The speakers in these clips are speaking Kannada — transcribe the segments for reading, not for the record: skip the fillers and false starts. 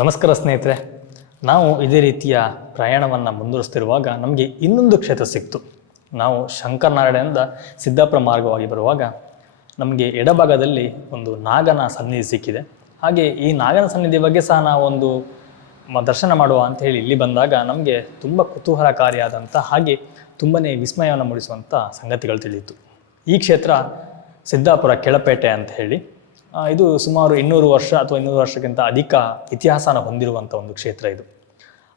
ನಮಸ್ಕಾರ ಸ್ನೇಹಿತರೆ, ನಾವು ಇದೇ ರೀತಿಯ ಪ್ರಯಾಣವನ್ನು ಮುಂದುವರಿಸ್ತಿರುವಾಗ ನಮಗೆ ಇನ್ನೊಂದು ಕ್ಷೇತ್ರ ಸಿಕ್ತು. ನಾವು ಶಂಕರನಾರಾಯಣದಿಂದ ಸಿದ್ದಾಪುರ ಮಾರ್ಗವಾಗಿ ಬರುವಾಗ ನಮಗೆ ಎಡಭಾಗದಲ್ಲಿ ಒಂದು ನಾಗನ ಸನ್ನಿಧಿ ಸಿಕ್ಕಿದೆ. ಹಾಗೆ ಈ ನಾಗನ ಸನ್ನಿಧಿ ಬಗ್ಗೆ ಸಹ ನಾವೊಂದು ದರ್ಶನ ಮಾಡುವ ಅಂತ ಹೇಳಿ ಇಲ್ಲಿ ಬಂದಾಗ ನಮಗೆ ತುಂಬ ಕುತೂಹಲಕಾರಿಯಾದಂಥ ಹಾಗೆ ತುಂಬಾ ವಿಸ್ಮಯವನ್ನು ಮೂಡಿಸುವಂಥ ಸಂಗತಿಗಳು ತಿಳಿಯಿತು. ಈ ಕ್ಷೇತ್ರ ಸಿದ್ದಾಪುರ ಕೆಳಪೇಟೆ ಅಂತ ಹೇಳಿ, ಇದು ಸುಮಾರು 200 ವರ್ಷ ಅಥವಾ 200 ವರ್ಷಕ್ಕಿಂತ ಅಧಿಕ ಇತಿಹಾಸನ ಹೊಂದಿರುವಂಥ ಒಂದು ಕ್ಷೇತ್ರ ಇದು.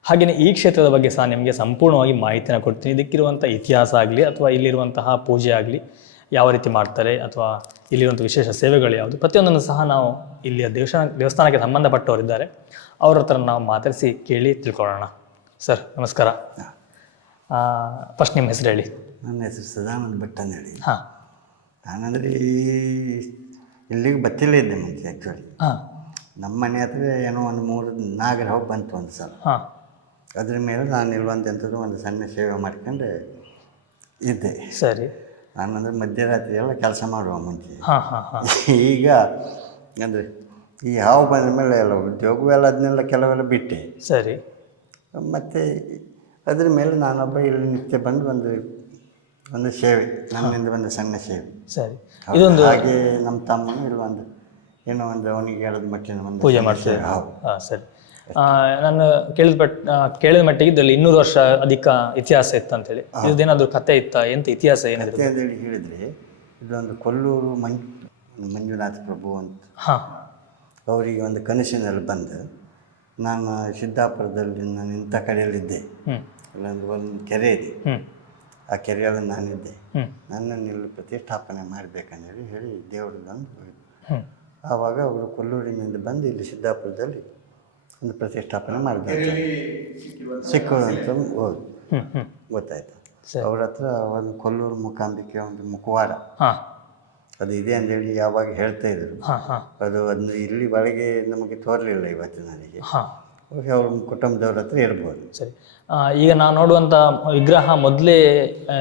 ಹಾಗೆಯೇ ಈ ಕ್ಷೇತ್ರದ ಬಗ್ಗೆ ಸಹ ನಿಮಗೆ ಸಂಪೂರ್ಣವಾಗಿ ಮಾಹಿತಿನ ಕೊಡ್ತೀನಿ. ಇದಕ್ಕಿರುವಂಥ ಇತಿಹಾಸ ಆಗಲಿ ಅಥವಾ ಇಲ್ಲಿರುವಂತಹ ಪೂಜೆ ಆಗಲಿ, ಯಾವ ರೀತಿ ಮಾಡ್ತಾರೆ ಅಥವಾ ಇಲ್ಲಿರುವಂಥ ವಿಶೇಷ ಸೇವೆಗಳು ಯಾವುದು, ಪ್ರತಿಯೊಂದನ್ನು ಸಹ ನಾವು ಇಲ್ಲಿಯ ದೇವಸ್ಥಾನಕ್ಕೆ ಸಂಬಂಧಪಟ್ಟವರಿದ್ದಾರೆ, ಅವ್ರ ಹತ್ರ ನಾವು ಮಾತಾಡಿಸಿ ಕೇಳಿ ತಿಳ್ಕೊಳ್ಳೋಣ. ಸರ್ ನಮಸ್ಕಾರ. ಫಸ್ಟ್ ನಿಮ್ಮ ಹೆಸರು ಹೇಳಿ. ನನ್ನ ಹೆಸರು ಸದಾನಂದ ಭಟ್ ಅಂತ ಹೇಳಿ. ಹಾಂ, ನಾನಂದರೆ ಇಲ್ಲಿಗೆ ಬತ್ತಿಲ್ಲ ಇದ್ದೆ ಮುಂಚೆ. ಆ್ಯಕ್ಚುಲಿ ನಮ್ಮ ಮನೆ ಹತ್ರ ಏನೋ ಒಂದು 3 ನಾಗರ ಹೋಗಿ ಬಂತು ಒಂದು ಸಲ. ಅದ್ರ ಮೇಲೆ ನಾನು ಇಲ್ವಂತ ಎಂಥದ್ದು ಒಂದು ಸಣ್ಣ ಸೇವೆ ಮಾಡ್ಕೊಂಡು ಇದ್ದೆ. ಸರಿ. ನಾನಂದರೆ ಮಧ್ಯರಾತ್ರಿ ಎಲ್ಲ ಕೆಲಸ ಮಾಡುವ ಮುಂಚೆ. ಈಗ ಅಂದರೆ ಈ ಹಾವು ಬಂದ ಮೇಲೆ ಎಲ್ಲ ಉದ್ಯೋಗ ಎಲ್ಲ ಅದನ್ನೆಲ್ಲ ಕೆಲವೆಲ್ಲ ಬಿಟ್ಟೆ. ಸರಿ. ಮತ್ತು ಅದ್ರ ಮೇಲೆ ನಾನೊಬ್ಬ ಇಲ್ಲಿ ನಿತ್ಯ ಬಂದು ಒಂದು ಸೇವೆ, ನನ್ನಿಂದ ಒಂದು ಸಣ್ಣ ಸೇವೆ. ಸರಿ. ಇದೊಂದು ಹಾಗೆ ನಮ್ಮ ತಮ್ಮನು ಇಲ್ಲಿ ಒಂದು ಏನೋ ಒಂದು ಅವನಿಗೆ ಹೇಳದ ಮಟ್ಟಿನ ಒಂದು ಪೂಜೆ ಮಾಡ್ತೇವೆ. ಹಾಂ, ಸರಿ. ನಾನು ಕೇಳಿದ ಮಟ್ಟಿಗೆ ಇದರಲ್ಲಿ 200 ವರ್ಷ ಅಧಿಕ ಇತಿಹಾಸ ಇತ್ತು ಅಂತೇಳಿ. ಇದೇನಾದರೂ ಕತೆ ಇತ್ತಾ, ಎಂತ ಇತಿಹಾಸ ಏನಿದೆ ಅಂತೇಳಿ ಹೇಳಿದರೆ, ಇದೊಂದು ಕೊಲ್ಲೂರು ಮಂಜುನಾಥ ಪ್ರಭು ಅಂತ. ಅವರಿಗೆ ಒಂದು ಕನಸಿನಲ್ಲಿ ಬಂದು, ನಾನು ಸಿದ್ದಾಪುರದಲ್ಲಿ ನಾನು ಇಂಥ ಕಡೆಯಲ್ಲಿದ್ದೆ, ಅಲ್ಲೊಂದು ಒಂದು ಕೆರೆ ಇದೆ, ಆ ಕೆರೆಯಲ್ಲಿ ನಾನಿದ್ದೆ, ನನ್ನನ್ನು ಇಲ್ಲಿ ಪ್ರತಿಷ್ಠಾಪನೆ ಮಾಡಬೇಕಂದೇಳಿ ಹೇಳಿ ದೇವರು ಬಂದು, ಆವಾಗ ಅವರು ಕೊಲ್ಲೂರಿನಿಂದ ಬಂದು ಇಲ್ಲಿ ಸಿದ್ದಾಪುರದಲ್ಲಿ ಒಂದು ಪ್ರತಿಷ್ಠಾಪನೆ ಮಾಡಿದ್ದಾರೆ. ಸಿಕ್ಕುವಂತ ಹೋಗಿ ಗೊತ್ತಾಯ್ತು. ಅವ್ರ ಹತ್ರ ಒಂದು ಕೊಲ್ಲೂರು ಮೂಕಾಂಬಿಕೆ ಒಂದು ಮುಖವಾಡ ಅದು ಇದೆ ಅಂದೇಳಿ ಯಾವಾಗ ಹೇಳ್ತಾ ಇದ್ರು. ಅದನ್ನು ಇಲ್ಲಿ ಒಳಗೆ ನಮಗೆ ತೋರಲಿಲ್ಲ ಇವತ್ತು ನನಗೆ. ಅವ್ರ ಕುಟುಂಬದವ್ರ ಹತ್ರ ಇರ್ಬೋದು. ಸರಿ. ಈಗ ನಾವು ನೋಡುವಂಥ ವಿಗ್ರಹ ಮೊದಲೇ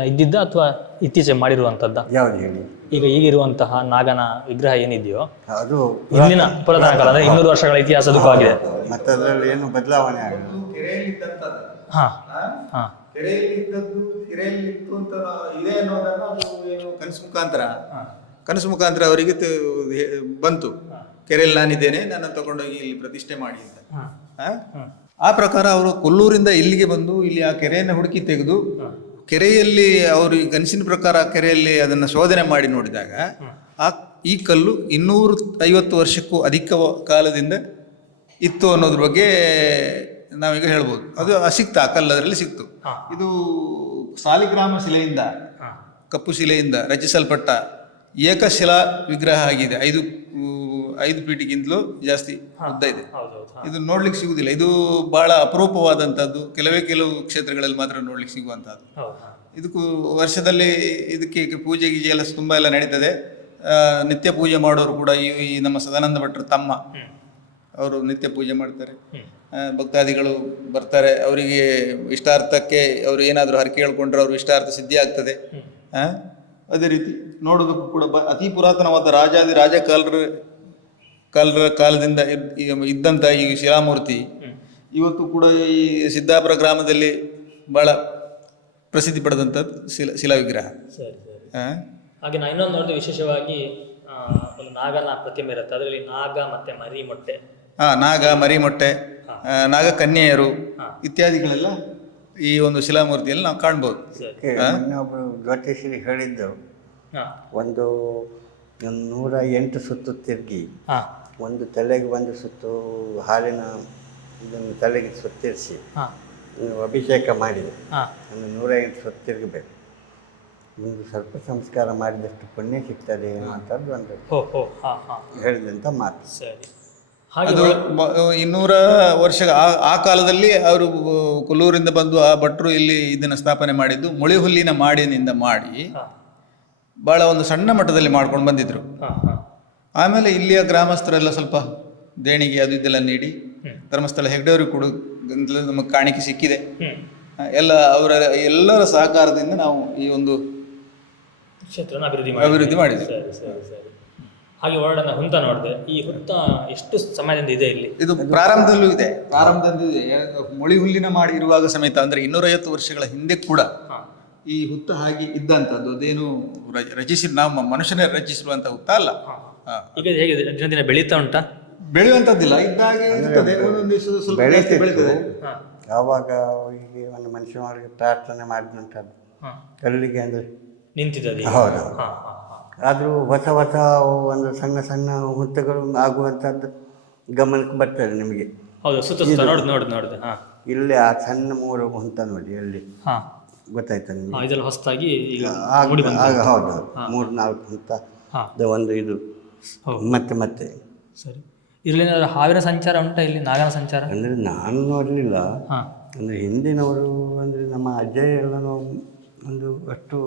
ಇದ್ದಿದ್ದ ಅಥವಾ ಇತ್ತೀಚೆಗೆ ಮಾಡಿರುವಂಥದ್ದ? ಯಾವ್ದು ಹೇಳಿ? ಈಗಿರುವಂತಹ ನಾಗನ ವಿಗ್ರಹ ಏನಿದೆಯೋ ಅದು ಹಿಂದಿನ ಪುರಾತನ ಕಾಲ, ಅಂದರೆ 200 ವರ್ಷಗಳ ಇತಿಹಾಸದಕ್ಕೂ ಆಗಿದೆ. ಮತ್ತೆ ಅದರಲ್ಲಿ ಏನು ಬದಲಾವಣೆ ಆಗಿದೆ. ಕನಸು ಮುಖಾಂತರ ಅವರಿಗೆ ಬಂತು, ಕೆರೆಯಲ್ಲಿ ನಾನಿದ್ದೇನೆ, ನನ್ನ ತಗೊಂಡೋಗಿ ಇಲ್ಲಿ ಪ್ರತಿಷ್ಠೆ ಮಾಡಿ ಅಂತ. ಆ ಪ್ರಕಾರ ಅವರು ಕೊಲ್ಲೂರಿಂದ ಇಲ್ಲಿಗೆ ಬಂದು ಇಲ್ಲಿ ಆ ಕೆರೆಯನ್ನು ಹುಡುಕಿ ತೆಗೆದು, ಕೆರೆಯಲ್ಲಿ ಅವರು ಈ ಕನಸಿನ ಪ್ರಕಾರ ಕೆರೆಯಲ್ಲಿ ಅದನ್ನು ಶೋಧನೆ ಮಾಡಿ ನೋಡಿದಾಗ ಈ ಕಲ್ಲು 250 ವರ್ಷಕ್ಕೂ ಅಧಿಕ ಕಾಲದಿಂದ ಇತ್ತು ಅನ್ನೋದ್ರ ಬಗ್ಗೆ ನಾವೀಗ ಹೇಳ್ಬೋದು. ಅದು ಸಿಕ್ತು, ಆ ಕಲ್ಲು ಅದರಲ್ಲಿ ಸಿಕ್ತು. ಇದು ಸಾಲಿಗ್ರಾಮ ಶಿಲೆಯಿಂದ, ಕಪ್ಪು ಶಿಲೆಯಿಂದ ರಚಿಸಲ್ಪಟ್ಟ ಏಕಶಿಲಾ ವಿಗ್ರಹ ಆಗಿದೆ. 5 ಫೀಟಿಗಿಂತಲೂ ಜಾಸ್ತಿ ಉದ್ದ ಇದೆ. ಇದು ನೋಡ್ಲಿಕ್ಕೆ ಸಿಗುವುದಿಲ್ಲ. ಇದು ಬಹಳ ಅಪರೂಪವಾದಂಥದ್ದು, ಕೆಲವು ಕ್ಷೇತ್ರಗಳಲ್ಲಿ ಮಾತ್ರ ನೋಡ್ಲಿಕ್ಕೆ ಸಿಗುವಂಥದ್ದು. ಇದಕ್ಕೂ ವರ್ಷದಲ್ಲಿ ಇದಕ್ಕೆ ಪೂಜೆ ಗೀಜೆ ಎಲ್ಲ ತುಂಬ ಎಲ್ಲ ನಡೀತದೆ. ನಿತ್ಯ ಪೂಜೆ ಮಾಡೋರು ಕೂಡ ಈ ನಮ್ಮ ಸದಾನಂದ ಭಟ್ರ ತಮ್ಮ ಅವರು ನಿತ್ಯ ಪೂಜೆ ಮಾಡ್ತಾರೆ. ಭಕ್ತಾದಿಗಳು ಬರ್ತಾರೆ, ಅವರಿಗೆ ಇಷ್ಟಾರ್ಥಕ್ಕೆ ಅವರು ಏನಾದರೂ ಹರಕೆ ಹೇಳ್ಕೊಂಡ್ರೆ ಅವ್ರ ಇಷ್ಟಾರ್ಥ ಸಿದ್ಧಿ ಆಗ್ತದೆ. ಅದೇ ರೀತಿ ನೋಡೋದಕ್ಕೂ ಕೂಡ ಅತಿ ಪುರಾತನವಾದ ರಾಜ ಕಾಲದಿಂದ ಇದ್ದಂಥ ಈ ಶಿಲಾಮೂರ್ತಿ ಇವತ್ತು ಕೂಡ ಈ ಸಿದ್ದಾಪುರ ಗ್ರಾಮದಲ್ಲಿ ಬಹಳ ಪ್ರಸಿದ್ಧಿ ಪಡೆದಂಥದ್ದು ಶಿಲಾ ವಿಗ್ರಹ. ಹಾಗೆ ನಾ ಇನ್ನೊಂದು ನೋಡಿದೆ, ವಿಶೇಷವಾಗಿ ಒಂದು ನಾಗನ ಪ್ರತಿಮೆ ಇರುತ್ತೆ, ಅದರಲ್ಲಿ ನಾಗ ಮತ್ತೆ ಮರಿ ಮೊಟ್ಟೆ, ನಾಗ ಮರಿ ಮೊಟ್ಟೆ, ನಾಗ ಕನ್ಯೆಯರು ಇತ್ಯಾದಿಗಳೆಲ್ಲ ಈ ಒಂದು ಶಿಲಾಮೂರ್ತಿಯಲ್ಲಿ ನಾವು ಕಾಣ್ಬೋದು. ಒಬ್ಬರು ಜ್ಯೋತಿಷಿ ಹೇಳಿದ್ದು, ಒಂದು 108 ಸುತ್ತು ತಿರುಗಿ ಒಂದು ತಲೆಗೆ ಒಂದು ಸುತ್ತು ಹಾಲಿನ ಇದನ್ನು ತಲೆಗೆ ಸುತ್ತಿರಿಸಿ ಅಭಿಷೇಕ ಮಾಡಿದೆ. ಒಂದು 108 ಸುತ್ತು ತಿರುಗಬೇಕು. ಒಂದು ಸ್ವಲ್ಪ ಸಂಸ್ಕಾರ ಮಾಡಿದಷ್ಟು ಪುಣ್ಯ ಸಿಗ್ತದೆ ಅನ್ನುವಂಥದ್ದು ಒಂದು ಹೇಳಿದಂಥ ಮಾತು. ಅದು 200 ವರ್ಷ ಆ ಕಾಲದಲ್ಲಿ ಅವರು ಕೊಲ್ಲೂರಿಂದ ಬಂದು ಆ ಭಟ್ರು ಇಲ್ಲಿ ಇದನ್ನು ಸ್ಥಾಪನೆ ಮಾಡಿದ್ದು ಮುಳಿ ಹುಲ್ಲಿನ ಮಾಡಿನಿಂದ ಮಾಡಿ ಭಾಳ ಒಂದು ಸಣ್ಣ ಮಟ್ಟದಲ್ಲಿ ಮಾಡ್ಕೊಂಡು ಬಂದಿದ್ರು. ಆಮೇಲೆ ಇಲ್ಲಿಯ ಗ್ರಾಮಸ್ಥರೆಲ್ಲ ಸ್ವಲ್ಪ ದೇಣಿಗೆ ಅದು ಇದೆಲ್ಲ ನೀಡಿ ಧರ್ಮಸ್ಥಳ ಹೆಗ್ಡೆಯವ್ರಿಗೆ ಕೂಡ ನಮಗೆ ಕಾಣಿಕೆ ಸಿಕ್ಕಿದೆ. ಎಲ್ಲರ ಸಹಕಾರದಿಂದ ನಾವು ಈ ಒಂದು ಕ್ಷೇತ್ರನ ಅಭಿವೃದ್ಧಿ ಮಾಡಿದ್ವಿ. ಹಾಗೆ ಹೊರಡನ ಹುಂತ ನೋಡಿದೆ. ಈ ಹುಂತ ಎಷ್ಟು ಸಮಯದಿಂದ ಇದೆ ಇಲ್ಲಿ? ಇದು ಪ್ರಾರಂಭದಲ್ಲೂ ಇದೆ, ಮೊಳಿ ಹುಲ್ಲಿನ ಮಾಡಿ ಇರುವಾಗ ಸಮೇತ, ಅಂದ್ರೆ 250 ವರ್ಷಗಳ ಹಿಂದೆ ಕೂಡ ಈ ಹುತ್ತ ಹಾಗೆ ಇದ್ದಂಥದ್ದು. ಅದೇನು ನಾವು ಮನುಷ್ಯನೇ ರಚಿಸಿರುವಂತ ಹುತ್ತ ಅಲ್ಲ. ಈಗ ಹೇಗೆ ದಿನ ದಿನ ಬೆಳೀತಾ ಉಂಟಾ? ಬೆಳೆಯುವಂಥದ್ದಿಲ್ಲ, ಇದ್ದಾಗೆ ಇರ್ತದೆ, ಒಂದೊಂದು ದಿವಸ ಸ್ವಲ್ಪ ಜಾಸ್ತಿ ಬೆಳೀತದೆ. ಆವಾಗ ಹೀಗೆ ಒಂದು ಮನುಷ್ಯನಿಗೆ ಪ್ರಾರ್ಥನೆ ಮಾಡಿದಂಥದ್ದು ಅಲ್ಲಿಗೆ ಅಂದರೆ ನಿಂತಿದೆ. ಹೌದು. ಆದರೂ ಹೊಸ ಹೊಸ ಒಂದು ಸಣ್ಣ ಸಣ್ಣ ಹುತ್ತಗಳು ಆಗುವಂಥದ್ದು ಗಮನಕ್ಕೆ ಬರ್ತದೆ ನಿಮಗೆ. ಹೌದು, ಸುತ್ತ ನೋಡಿದೆ. ಇಲ್ಲಿ ಆ ಸಣ್ಣ 3 ಹುಂತ ನೋಡಿ, ಅಲ್ಲಿ ಗೊತ್ತಾಯ್ತಾ ನಿಮಗೆ? ಇದೆಲ್ಲ ಹೊಸದಾಗಿ ಆಗ ಹೌದು 3-4 ಹುಂತ ಒಂದು ಇದು ಮತ್ತೆ. ಸರಿ, ಇಲ್ಲಿ ಹಾವಿನ ಸಂಚಾರ ಉಂಟಾ? ಇಲ್ಲಿ ನಾಗನ ಸಂಚಾರ ಅಂದರೆ ನಾನು ನೋಡಲಿಲ್ಲ. ಅಂದರೆ ಹಿಂದಿನವರು ಅಂದರೆ ನಮ್ಮ ಅಜ್ಜ ಎಲ್ಲ ಒಂದು ಅಷ್ಟು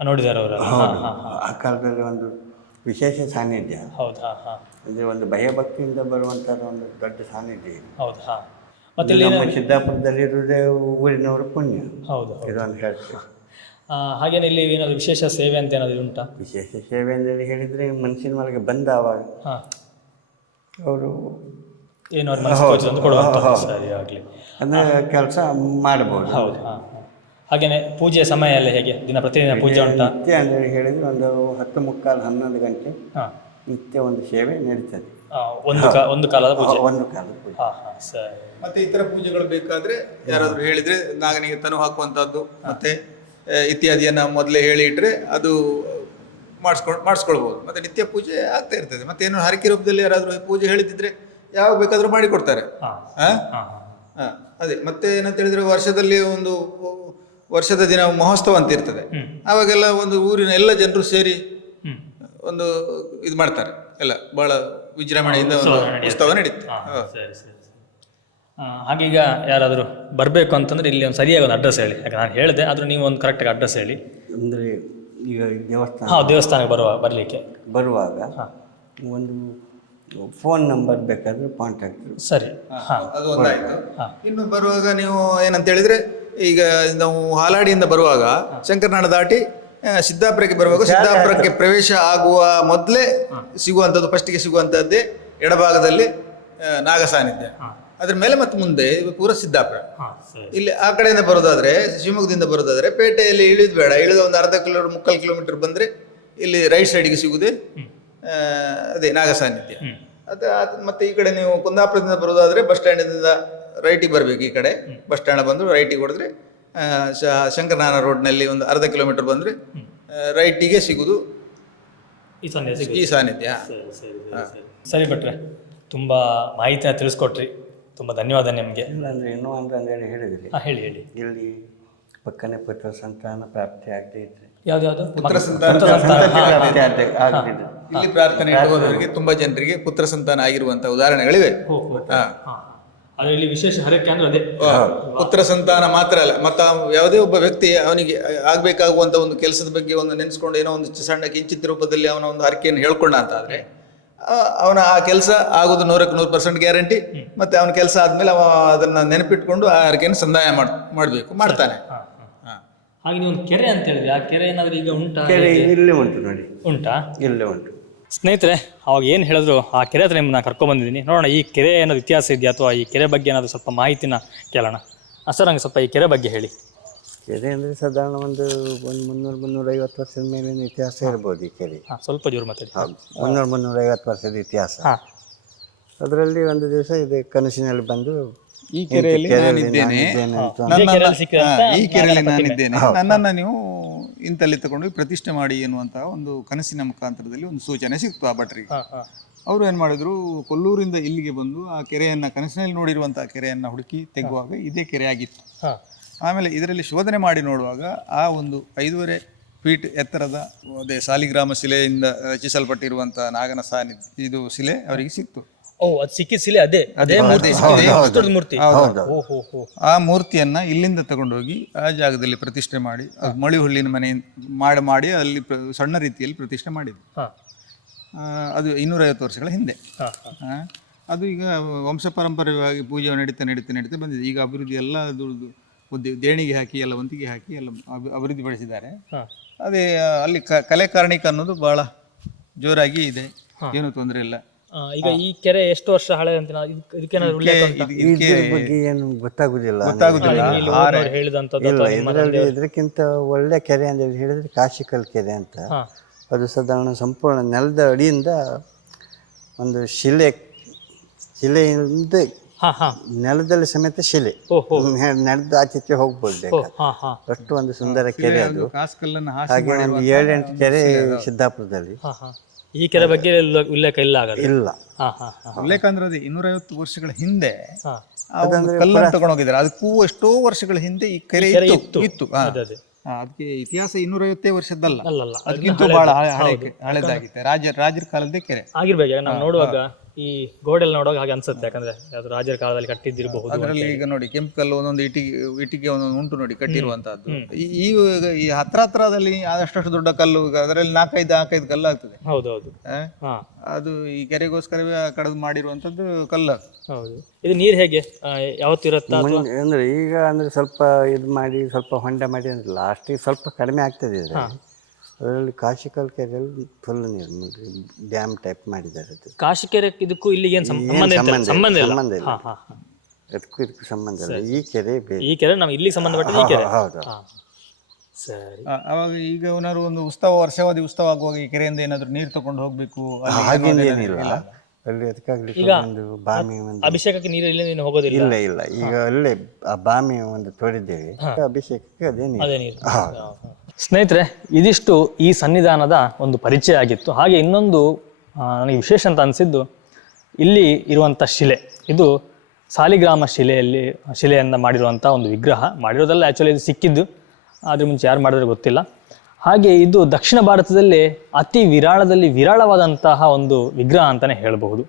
ನೋಡಿದ್ದಾರೆ ಅವರು. ಆ ಕಾಲದಲ್ಲಿ ಒಂದು ವಿಶೇಷ ಸಾನ್ನಿಧ್ಯ. ಹೌದಾ? ಅಂದರೆ ಒಂದು ಭಯಭಕ್ತಿಯಿಂದ ಬರುವಂಥದ್ದು ಒಂದು ದೊಡ್ಡ ಸಾನ್ನಿಧ್ಯ. ಹೌದಾ? ಮತ್ತೆ ನಮ್ಮ ಸಿದ್ದಾಪುರದಲ್ಲಿ ಇರುವುದೇ ಊರಿನವರು ಪುಣ್ಯ. ಹೌದು, ಇದೊಂದು ಹೇಳ್ತೀವಿ. ಹಾಗೇನೆ ಇಲ್ಲಿ ಏನಾದರೂ ವಿಶೇಷ ಸೇವೆ ಅಂತ ಏನಾದರೂ ಉಂಟಾ? ವಿಶೇಷ ಸೇವೆ ಅಂದರೆ ಹೇಳಿದರೆ ಮನುಷ್ಯನ ಒಳಗೆ ಬಂದ ಆವಾಗ ಅವರು ಸರಿ ಆಗಲಿ ಅಂದರೆ ಕೆಲಸ ಮಾಡಬಹುದು. ಹೌದು. ಹಾಗೇನೆ ಪೂಜೆ ಸಮಯ ಎಲ್ಲ ಹೇಗೆ? ಪ್ರತಿದಿನ ಪೂಜೆ ಉಂಟಾ? ನಿತ್ಯ ಅಂದರೆ ಹೇಳಿದರೆ ಒಂದು 10:45-11 ಗಂಟೆ ನಿತ್ಯ ಒಂದು ಸೇವೆ ನಡೀತದೆ. ಒಂದು ಕಾಲದ ಪೂಜೆ. ಸರಿ. ಮತ್ತೆ ಇತರ ಪೂಜೆಗಳು ಬೇಕಾದ್ರೆ ಯಾರಾದ್ರೂ ಹೇಳಿದ್ರೆ ನಾಗನಿಗೆ ತನು ಹಾಕುವಂತಹದ್ದು ಮತ್ತೆ ಇತ್ಯಾದಿಯನ್ನ ಮೊದಲೇ ಹೇಳಿ ಇಟ್ರೆ ಅದು ಮಾಡಿಸ್ಕೊಳ್ಬಹುದು. ಮತ್ತೆ ನಿತ್ಯ ಪೂಜೆ ಆಗ್ತಾ ಇರ್ತದೆ. ಮತ್ತೆ ಏನು ಹರಕೆ ರೂಪದಲ್ಲಿ ಯಾರಾದ್ರೂ ಪೂಜೆ ಹೇಳಿದ್ರೆ ಯಾವಾಗ ಬೇಕಾದ್ರೂ ಮಾಡಿಕೊಡ್ತಾರೆ. ಅದೇ ಮತ್ತೆ ಏನಂತ ಹೇಳಿದ್ರೆ ವರ್ಷದಲ್ಲಿ ಒಂದು ವರ್ಷದ ದಿನ ಮಹೋತ್ಸವ ಅಂತ ಇರ್ತದೆ. ಅವಾಗೆಲ್ಲ ಒಂದು ಊರಿನ ಎಲ್ಲ ಜನರು ಸೇರಿ ಒಂದು ಇದು ಮಾಡ್ತಾರೆ, ಎಲ್ಲ ಬಹಳ ವಿಜೃಂಭಣೆಯಿಂದ ಒಂದು ಉತ್ಸವ ನಡೀತದೆ. ಹಾಗೀಗ ಯಾರಾದರೂ ಬರಬೇಕು ಅಂತಂದ್ರೆ ಇಲ್ಲಿ ಒಂದು ಸರಿಯಾಗಿ ಒಂದು ಅಡ್ರೆಸ್ ಹೇಳಿ. ಯಾಕೆ ನಾನು ಹೇಳಿದೆ, ಆದರೂ ನೀವು ಒಂದು ಕರೆಕ್ಟಾಗಿ ಅಡ್ರೆಸ್ ಹೇಳಿ. ಅಂದರೆ ಈಗ ದೇವಸ್ಥಾನಕ್ಕೆ ಬರಲಿಕ್ಕೆ ಬರುವಾಗ ಒಂದು ಫೋನ್ ನಂಬರ್ ಬೇಕಾದ್ರೆ ಕಾಂಟ್ಯಾಕ್ಟ್. ಸರಿ, ಅದು ಒಂದಾಯ್ತು. ಇನ್ನು ಬರುವಾಗ ನೀವು ಏನಂತ ಹೇಳಿದ್ರೆ, ಈಗ ನಾವು ಹಾಲಾಡಿಯಿಂದ ಬರುವಾಗ ಶಂಕರನಾಡ ದಾಟಿ ಸಿದ್ದಾಪುರಕ್ಕೆ ಬರುವಾಗ ಸಿದ್ದಾಪುರಕ್ಕೆ ಪ್ರವೇಶ ಆಗುವ ಮೊದಲೇ ಸಿಗುವಂಥದ್ದು, ಫಸ್ಟಿಗೆ ಸಿಗುವಂಥದ್ದೇ ಎಡಭಾಗದಲ್ಲಿ ನಾಗ ಸಾನ್ನಿಧ್ಯ. ಅದ್ರ ಮೇಲೆ ಮತ್ತೆ ಮುಂದೆ ಪೂರ ಸಿದ್ದಾಪುರ. ಇಲ್ಲಿ ಆ ಕಡೆಯಿಂದ ಬರೋದಾದ್ರೆ, ಶಿವಮೊಗ್ಗದಿಂದ ಬರೋದಾದ್ರೆ ಪೇಟೆಯಲ್ಲಿ ಇಳಿದು ಬೇಡ, ಇಳಿದ ಒಂದು 1/2 ಕಿಲೋಮೀಟರ್ ಬಂದ್ರೆ ಇಲ್ಲಿ ರೈಟ್ ಸೈಡ್ಗೆ ಸಿಗುದೇ ಅದೇ ನಾಗ ಸಾನ್ನಿಧ್ಯ. ಮತ್ತೆ ಈ ಕಡೆ ನೀವು ಕುಂದಾಪುರದಿಂದ ಬರೋದಾದ್ರೆ ಬಸ್ ಸ್ಟ್ಯಾಂಡಿಂದ ರೈಟಿಗೆ ಬರಬೇಕು. ಈ ಕಡೆ ಬಸ್ ಸ್ಟ್ಯಾಂಡ್ ಬಂದು ರೈಟಿಗೆ ಹೊಡೆದ್ರೆ ಶಂಕರನಾರಾಯಣ ರೋಡ್ನಲ್ಲಿ ಒಂದು 1/2 ಕಿಲೋಮೀಟರ್ ಬಂದ್ರೆ ರೈಟಿಗೆ ಸಿಗುದು ಈ ಸಾನ್ನಿಧ್ಯ. ಸರಿ ಭಟ್ರೆ, ತುಂಬಾ ಮಾಹಿತಿನ ತಿಳಿಸ್ಕೊಟ್ರಿ, ತುಂಬ ಧನ್ಯವಾದ ನಿಮಗೆ. ಅಂದರೆ ಇನ್ನೂ ಅಂತಂದೇಳಿ ಹೇಳಿದ್ರಿ. ಹೇಳಿ. ಇಲ್ಲಿ ಪಕ್ಕನೆ ಪುತ್ರ ಸಂತಾನ ಪ್ರಾಪ್ತಿ ಆಗದೆ ಇದ್ರೆ ಯಾವ್ದು ಪುತ್ರ ಸಂತಾನ ಇಲ್ಲಿ ಪ್ರಾರ್ಥನೆ ಇಡುವವರಿಗೆ ತುಂಬಾ ಜನರಿಗೆ ಪುತ್ರ ಸಂತಾನ ಆಗಿರುವಂತಹ ಉದಾಹರಣೆಗಳಿವೆ. ಅದರಲ್ಲಿ ವಿಶೇಷ ಹರಕೆ ಅಂದ್ರೆ ಅದೇ ಪುತ್ರ ಸಂತಾನ ಮಾತ್ರ ಅಲ್ಲ, ಮತ್ತ ಯಾವುದೇ ಒಬ್ಬ ವ್ಯಕ್ತಿ ಅವನಿಗೆ ಆಗ್ಬೇಕಾಗುವಂತ ಒಂದು ಕೆಲಸದ ಬಗ್ಗೆ ಒಂದು ನೆನೆಸ್ಕೊಂಡು ಏನೋ ಒಂದು ಸಣ್ಣ ಕಿಂಚಿತ್ ರೂಪದಲ್ಲಿ ಅವನ ಒಂದು ಹರಕೆಯನ್ನು ಹೇಳ್ಕೊಂಡ ಅಂತ ಆದ್ರೆ ಅವನ ಆ ಕೆಲಸ ಆಗೋದು 100% ಗ್ಯಾರಂಟಿ. ಮತ್ತೆ ಅವನ ಕೆಲಸ ಆದ್ಮೇಲೆ ಅವ ಅದನ್ನ ನೆನಪಿಟ್ಕೊಂಡು ಆ ಹರಕೆಯನ್ನು ಸಂದಾಯ ಮಾಡ್ಬೇಕು, ಮಾಡ್ತಾನೆ. ಹಾಗೆ ನೀವು ಒಂದು ಕೆರೆ ಅಂತ ಹೇಳಿದ್ರೆ, ಆ ಕೆರೆ ಏನಾದ್ರು ಈಗ ಉಂಟಾ? ಕೆರೆ ಇಲ್ಲೇ ಉಂಟು ನೋಡಿ. ಉಂಟಾ? ಇಲ್ಲೇ ಉಂಟು. ಸ್ನೇಹಿತರೆ, ಅವಾಗ ಏನು ಹೇಳಿದ್ರು ಆ ಕೆರೆ ಹತ್ರ ನಿಮ್ಮನ್ನ ಕರ್ಕೊಂಡ್ಬಂದಿದ್ದೀನಿ. ನೋಡೋಣ ಈ ಕೆರೆ ಏನಾದ್ರು ಇತಿಹಾಸ ಇದೆಯಾ ಅಥವಾ ಈ ಕೆರೆ ಬಗ್ಗೆ ಏನಾದರೂ ಸ್ವಲ್ಪ ಮಾಹಿತಿನ ಕೇಳೋಣ. ಸರ್, ನಂಗೆ ಸ್ವಲ್ಪ ಈ ಕೆರೆ ಬಗ್ಗೆ ಹೇಳಿ. ಕೆರೆ ಅಂದರೆ ಸಾಧಾರಣ ಒಂದು 300-350 ವರ್ಷದ ಮೇಲಿನ ಇತಿಹಾಸ ಇರ್ಬೋದು ಈ ಕೆರೆ. ಸ್ವಲ್ಪ ಜೋರು ಮಾತಾಡಿ. 300-350 ವರ್ಷದ ಇತಿಹಾಸ. ಅದರಲ್ಲಿ ಒಂದು ದಿವಸ ಇದೆ ಕನಸಿನಲ್ಲಿ ಬಂದು ಈ ಕೆರೆಯಲ್ಲಿ ನಾನಿದ್ದೇನೆ, ನನ್ನನ್ನು ನೀವು ಇಂತಲ್ಲಿ ತಗೊಂಡು ಪ್ರತಿಷ್ಠೆ ಮಾಡಿ ಎನ್ನುವಂತಹ ಒಂದು ಕನಸಿನ ಮುಖಾಂತರದಲ್ಲಿ ಒಂದು ಸೂಚನೆ ಸಿಕ್ತು ಆ ಭಟ್ರಿಗೆ. ಅವರು ಏನು ಮಾಡಿದ್ರು, ಕೊಲ್ಲೂರಿಂದ ಇಲ್ಲಿಗೆ ಬಂದು ಆ ಕೆರೆಯನ್ನ ಕನಸಿನಲ್ಲಿ ನೋಡಿರುವಂತಹ ಕೆರೆಯನ್ನ ಹುಡುಕಿ ತೆಗುವಾಗ ಇದೇ ಕೆರೆ ಆಗಿತ್ತು. ಆಮೇಲೆ ಇದರಲ್ಲಿ ಶೋಧನೆ ಮಾಡಿ ನೋಡುವಾಗ ಆ ಒಂದು 5.5 ಫೀಟ್ ಎತ್ತರದ ಅದೇ ಸಾಲಿಗ್ರಾಮ ಶಿಲೆಯಿಂದ ರಚಿಸಲ್ಪಟ್ಟಿರುವಂತಹ ನಾಗನ ಸಾನ್ನಿಧ್ಯ ಇದು ಶಿಲೆ ಅವರಿಗೆ ಸಿಕ್ತು. ಅದು ಸಿಕ್ಕಿದ ಶಿಲೆ ಅದೇ ಮೂರ್ತಿ. ಆ ಮೂರ್ತಿಯನ್ನ ಇಲ್ಲಿಂದ ತಗೊಂಡೋಗಿ ಆ ಜಾಗದಲ್ಲಿ ಪ್ರತಿಷ್ಠೆ ಮಾಡಿ, ಮಳಿ ಹುಲ್ಲಿನ ಮನೆ ಮಾಡಿ ಅಲ್ಲಿ ಸಣ್ಣ ರೀತಿಯಲ್ಲಿ ಪ್ರತಿಷ್ಠೆ ಮಾಡಿದ್ರು. ಅದು 250 ವರ್ಷಗಳ ಹಿಂದೆ. ಅದು ಈಗ ವಂಶ ಪಾರಂಪರ್ಯವಾಗಿ ಪೂಜೆ ನಡೀತಾ ಬಂದಿದೆ. ಈಗ ಅಭಿವೃದ್ಧಿ ಎಲ್ಲ ದೇಣಿಗೆ ಹಾಕಿ ಎಲ್ಲ ವಂತಿಗೆ ಹಾಕಿ ಎಲ್ಲ ಅಭಿವೃದ್ಧಿ ಪಡಿಸಿದ್ದಾರೆ. ಅದೇ ಅಲ್ಲಿ ಕಲೆ ಕಾರ್ಣಿಕ ಅನ್ನೋದು ಬಹಳ ಜೋರಾಗಿ ಇದೆ, ಏನು ತೊಂದರೆ ಇಲ್ಲ. ಈಗ ಈ ಕೆರೆ ಎಷ್ಟು ವರ್ಷ ಹಳೆ ಅಂತ ಇದಕ್ಕೇನಾದ್ರು ಉಲ್ಲೇಖ ಉಂಟಾ? ಇದ್ರ ಬಗ್ಗೆ ಏನು ಗೊತ್ತಾಗುದಿಲ್ಲ. ಹೇಳಿದಂಥದ್ದು ಇಲ್ಲ, ಇದರಲ್ಲಿ ಇದಕ್ಕಿಂತ ಒಳ್ಳೆ ಕೆರೆ ಅಂತ ಹೇಳಿದ್ರೆ ಕಾಶಿಕಲ್ ಕೆರೆ ಅಂತ. ಅದು ಸಾಧಾರಣ ಸಂಪೂರ್ಣ ನೆಲದ ಅಡಿಯಿಂದ ಒಂದು ಶಿಲೆಯಿಂದ ನೆಲದಲ್ಲಿ ಸಮೇತ ಶಿಲೆ ನೆಲದ ಆಚೆಗೆ ಹೋಗ್ಬೋದು, ಅಷ್ಟು ಒಂದು ಸುಂದರ ಕೆರೆ ಅದು. ಹಾಗೆ ಒಂದು 7-8 ಕೆರೆ ಸಿದ್ದಾಪುರದಲ್ಲಿ. ಈ ಕೆರೆ ಬಗ್ಗೆ ಉಲ್ಲೇಖ ಇಲ್ಲ ಇಲ್ಲ. ಉಲ್ಲೇಖ ಅಂದ್ರೆ ಅದು 250 ವರ್ಷಗಳ ಹಿಂದೆ ಕಲ್ಲನ್ನು ತಗೊಂಡೋಗಿದ್ದಾರೆ. ಅದಕ್ಕೂ ಎಷ್ಟೋ ವರ್ಷಗಳ ಹಿಂದೆ ಈ ಕೆರೆ ಇತ್ತು. ಅದಕ್ಕೆ ಇತಿಹಾಸ 250 ವರ್ಷದ್ದಲ್ಲ, ಅದಕ್ಕಿಂತ ಬಹಳ ಹಳೆದಾಗಿತ್ತು. ರಾಜರ ಕಾಲದ ಕೆರೆ ಆಗಿರ್ಬೇಕು. ನಾವು ನೋಡುವಾಗ ಈ ಗೋಡೆಲ್ ನೋಡುವಾಗ ಹಾಗೆ ಅನ್ಸುತ್ತೆ, ಯಾಕಂದ್ರೆ ಅದು ರಾಜರ ಕಾಲದಲ್ಲಿ ಕಟ್ಟಿದ್ದಿರಬಹುದು. ಅದರಲ್ಲಿ ಈಗ ನೋಡಿ ಕೆಂಪು ಕಲ್ಲು ಒಂದೊಂದು ಇಟಿಗೆ ಒಂದೊಂದು ಉಂಟು ನೋಡಿ ಕಟ್ಟಿರುವಂತಹದ್ದು. ಈ ಹತ್ರದಲ್ಲಿ ಅಷ್ಟು ದೊಡ್ಡ ಕಲ್ಲು, ಅದರಲ್ಲಿ 4-5 ಕಲ್ಲು ಆಗ್ತದೆ. ಹೌದೌದು, ಅದು ಈ ಕೆರೆಗೋಸ್ಕರವೇ ಕಡಿದು ಮಾಡಿರುವಂತದ್ದು ಕಲ್ಲು. ಹೌದು. ಇದು ನೀರು ಹೇಗೆ ಯಾವತ್ತು ಇರುತ್ತಾ ಅಂದ್ರೆ ಈಗ ಅಂದ್ರೆ ಸ್ವಲ್ಪ ಇದು ಮಾಡಿ ಸ್ವಲ್ಪ ಹೊಂಡ ಮಾಡಿ ಅಂದ್ರೆ ಲಾಸ್ಟಿಗೆ ಸ್ವಲ್ಪ ಕಡಿಮೆ ಆಗ್ತದೆ. ಅದರಲ್ಲಿ ಕಾಶಿಕಲ್ ಕೆರೆಯಲ್ಲಿ ಫುಲ್ ನೀರು ಡ್ಯಾಮ್ ಟೈಪ್ ಮಾಡಿದ್ದಾರೆ. ಕಾಶಿ ಕೆರೆ ಇದಕ್ಕೂ ಇಲ್ಲಿಗೆ ಏನು ಸಂಬಂಧ ಇಲ್ಲ. ಇದಕ್ಕೂ ಸಂಬಂಧ ಇಲ್ಲ. ಈ ಕೆರೆ ಬೇರೆ, ಈ ಕೆರೆ ನಾವು ಇಲ್ಲಿಗೆ ಸಂಬಂಧಪಟ್ಟ ಈ ಕೆರೆ. ಹೌದು. ಸರಿ. ಅವಾಗ ಈಗ ಏನಾದ್ರು ಒಂದು ಉತ್ಸವ, ವರ್ಷಾವಧಿ ಉತ್ಸವ ಆಗುವಾಗ ಈ ಕೆರೆಯಿಂದ ಏನಾದ್ರು ನೀರು ತಗೊಂಡು ಹೋಗ್ಬೇಕು ಹಾಗೇನಿಲ್ಲ. ಅಲ್ಲಿ ಅದಕ್ಕಾಗ್ಲಿ ಒಂದು ಬಾಮಿ ಅಭಿಷೇಕಕ್ಕೆ ನೀರು ಇಲ್ಲಿ ಹೋಗೋದಿಲ್ಲ. ಇಲ್ಲ ಇಲ್ಲ, ಈಗ ಅಲ್ಲೇ ಆ ಬಾಮಿ ಒಂದು ತೋಡಿದ್ದೇವೆ, ಅಭಿಷೇಕಕ್ಕೆ ಅದೇ ನೀರು. ಸ್ನೇಹಿತರೆ, ಇದಿಷ್ಟು ಈ ಸನ್ನಿಧಾನದ ಒಂದು ಪರಿಚಯ ಆಗಿತ್ತು. ಹಾಗೆ ಇನ್ನೊಂದು ನನಗೆ ವಿಶೇಷ ಅಂತ ಅನಿಸಿದ್ದು, ಇಲ್ಲಿ ಇರುವಂಥ ಶಿಲೆ, ಇದು ಸಾಲಿಗ್ರಾಮ ಶಿಲೆಯಿಂದ ಮಾಡಿರುವಂಥ ಒಂದು ವಿಗ್ರಹ. ಮಾಡಿರೋದಲ್ಲ, ಆ್ಯಕ್ಚುಲಿ ಇದು ಸಿಕ್ಕಿದ್ದು, ಆದರೆ ಮುಂಚೆ ಯಾರು ಮಾಡಿದ್ರೆ ಗೊತ್ತಿಲ್ಲ. ಹಾಗೆ ಇದು ದಕ್ಷಿಣ ಭಾರತದಲ್ಲಿ ಅತಿ ವಿರಳವಾದಂತಹ ಒಂದು ವಿಗ್ರಹ ಅಂತಲೇ ಹೇಳಬಹುದು.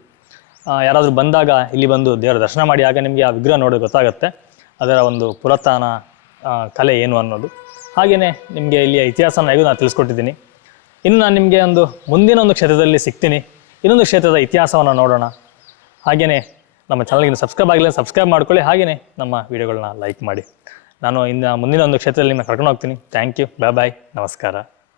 ಯಾರಾದರೂ ಬಂದಾಗ ಇಲ್ಲಿ ಬಂದು ದೇವರ ದರ್ಶನ ಮಾಡಿ, ಆಗ ನಿಮಗೆ ಆ ವಿಗ್ರಹ ನೋಡೋದು ಗೊತ್ತಾಗುತ್ತೆ, ಅದರ ಒಂದು ಪುರಾತನ ಕಲೆ ಏನು ಅನ್ನೋದು. ಹಾಗೆಯೇ ನಿಮಗೆ ಇಲ್ಲಿಯ ಇತಿಹಾಸನ ಹೇಗೂ ನಾನು ತಿಳಿಸ್ಕೊಟ್ಟಿದ್ದೀನಿ. ಇನ್ನು ನಾನು ನಿಮಗೆ ಮುಂದಿನ ಒಂದು ಕ್ಷೇತ್ರದಲ್ಲಿ ಸಿಗ್ತೀನಿ, ಇನ್ನೊಂದು ಕ್ಷೇತ್ರದ ಇತಿಹಾಸವನ್ನು ನೋಡೋಣ. ಹಾಗೆಯೇ ನಮ್ಮ ಚಾನಲ್ಗೆ ಸಬ್ಸ್ಕ್ರೈಬ್ ಆಗಿಲ್ಲ, ಸಬ್ಸ್ಕ್ರೈಬ್ ಮಾಡ್ಕೊಳ್ಳಿ. ಹಾಗೆಯೇ ನಮ್ಮ ವಿಡಿಯೋಗಳನ್ನ ಲೈಕ್ ಮಾಡಿ. ನಾನು ಮುಂದಿನ ಒಂದು ಕ್ಷೇತ್ರದಲ್ಲಿ ನಿಮ್ಮನ್ನು ಕರ್ಕೊಂಡು ಹೋಗ್ತೀನಿ. ಥ್ಯಾಂಕ್ ಯು, ಬಾಯ್, ನಮಸ್ಕಾರ.